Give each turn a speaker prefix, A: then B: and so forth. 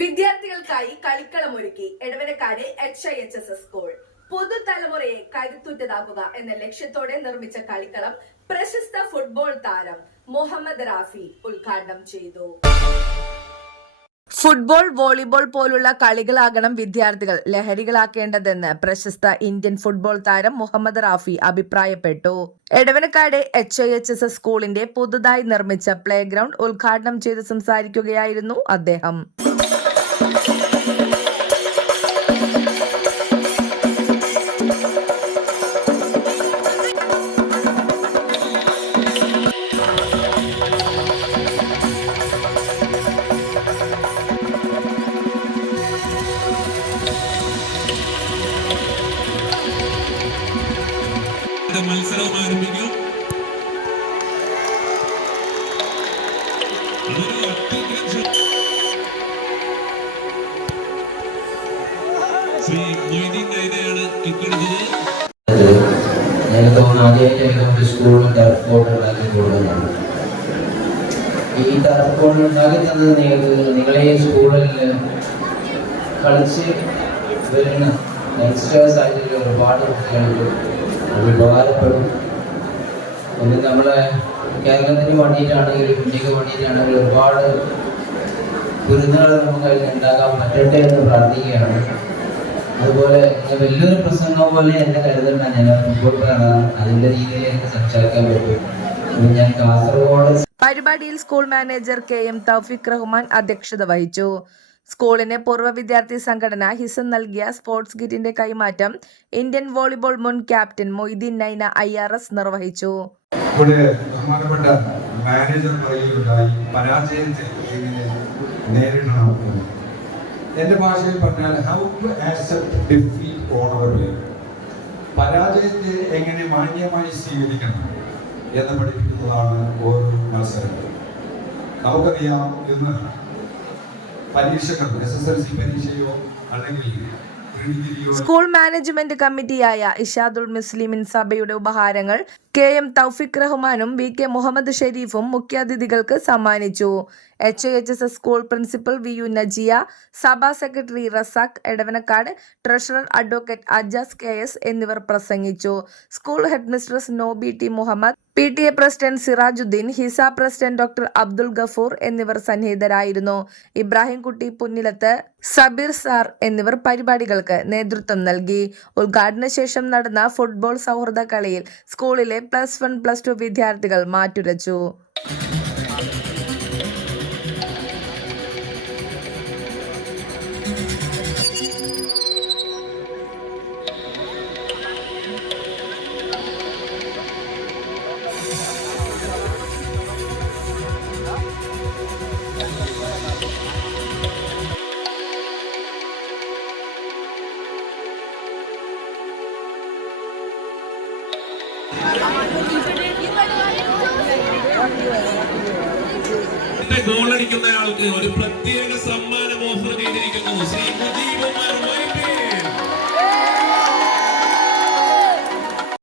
A: വിദ്യാർത്ഥികൾക്കായി കളിക്കളം ഒരുക്കി Edavanakkad H I H S S school പുതുതലമുറയെ കരുത്തുറ്റതാക്കുക എന്ന ലക്ഷ്യത്തോടെ നിർമ്മിച്ച കളിക്കളം പ്രശസ്ത ഫുട്ബോൾ താരം മുഹമ്മദ് റാഫി ഉദ്ഘാടനം ചെയ്തു. ഫുട്ബോൾ വോളിബോൾ പോലുള്ള കളികളാകണം വിദ്യാർത്ഥികൾ ലഹരികളാക്കേണ്ടതെന്ന് പ്രശസ്ത ഇന്ത്യൻ ഫുട്ബോൾ താരം മുഹമ്മദ് റാഫി അഭിപ്രായപ്പെട്ടു. Edavanakkad H I H S S സ്കൂളിന്റെ പുതുതായി നിർമ്മിച്ച പ്ലേ ഗ്രൗണ്ട് ഉദ്ഘാടനം ചെയ്ത് സംസാരിക്കുകയായിരുന്നു അദ്ദേഹം.
B: ഇത് മത്സരവും ആരംഭിക്കും.
C: ഒരു സ്കൂളിൽ ഈ ടർഫ് നിങ്ങളെ സ്കൂളിൽ കളിച്ച് വരുന്ന യങ്സ്റ്റേഴ്സ് ആയിട്ടുള്ള ഒരുപാട് കുട്ടികൾക്ക് ഉപകാരപ്പെടും. ഒന്ന് നമ്മളെ കേരളത്തിന് വേണ്ടിയിട്ടാണെങ്കിലും ഇന്ത്യയ്ക്ക് വേണ്ടിയിട്ടാണെങ്കിലും ഒരുപാട് ദുരിതങ്ങൾ നമുക്ക് അതിൽ ഉണ്ടാക്കാൻ പറ്റട്ടെ എന്ന് പ്രാർത്ഥിക്കുകയാണ്. അതുപോലെ വലിയൊരു പ്രസംഗം പോലെ എന്നെ കരുതണ്ട ഞാൻ ഫുട്ബോൾ പ്ലെയറാണ് അതിന്റെ രീതിയിൽ എനിക്ക് സംസാരിക്കാൻ പറ്റും. ഞാൻ കാസർഗോഡ്
A: പരിപാടിയിൽ school manager K M Thoufiq Rahman അധ്യക്ഷത വഹിച്ചു. സ്കൂളിന് പൂർവ വിദ്യാർത്ഥി സംഘടന ഹിസം നൽകിയ സ്പോർട്സ് കിറ്റിന്റെ കൈമാറ്റം ഇന്ത്യൻ വോളിബോൾ മുൻ captain Moideen Naina I R S നിർവഹിച്ചു.
D: ബഹുമാനപ്പെട്ട മാനേജർ പറയുകയുണ്ടായി പരാജയത്തെ എങ്ങനെ നേരിടണം എന്റെ ഭാഷയിൽ പറഞ്ഞാൽ how to accept defeat on അവർ പരാജയത്തെ എങ്ങനെ മാന്യമായി സ്വീകരിക്കണം എന്ന് പഠിപ്പിക്കുന്നതാണ് ഓരോ മത്സരങ്ങളും. നമുക്കറിയാം ഇന്ന് പരീക്ഷകൾ എസ് എസ് എൽ സി പരീക്ഷയോ അല്ലെങ്കിൽ
A: സ്കൂൾ മാനേജ്മെന്റ് കമ്മിറ്റിയായ ഇഷാദുൽ മുസ്ലിമിൻ സഭയുടെ ഉപഹാരങ്ങൾ കെ എം തൗഫിക് റഹ്മാനും വി കെ മുഹമ്മദ് ഷെരീഫും മുഖ്യാതിഥികൾക്ക് സമ്മാനിച്ചു. H H S S school principal V U Najiya സഭാ secretary Razak Edavanakkad treasurer advocate Ajas K S എന്നിവർ പ്രസംഗിച്ചു. School headmistress Nobi T Muhammad P T A president Sirajuddin Hisa president doctor Abdul Gafoor എന്നിവർ സന്നിഹിതരായിരുന്നു. Ibrahimkutty Punnilath Sabeer sir എന്നിവർ പരിപാടികൾക്ക് നേതൃത്വം നൽകി. ഉദ്ഘാടന ശേഷം നടന്ന ഫുട്ബോൾ സൗഹൃദ കളിയിൽ സ്കൂളിലെ പ്ലസ് വൺ പ്ലസ് ടു വിദ്യാർത്ഥികൾ മാറ്റുരച്ചു.
B: ഗോളടിക്കുന്നയാൾക്ക് ഒരു പ്രത്യേക സമ്മാനം ഓഫർ ചെയ്തിരിക്കുന്നു. ശ്രീ മുജീബ്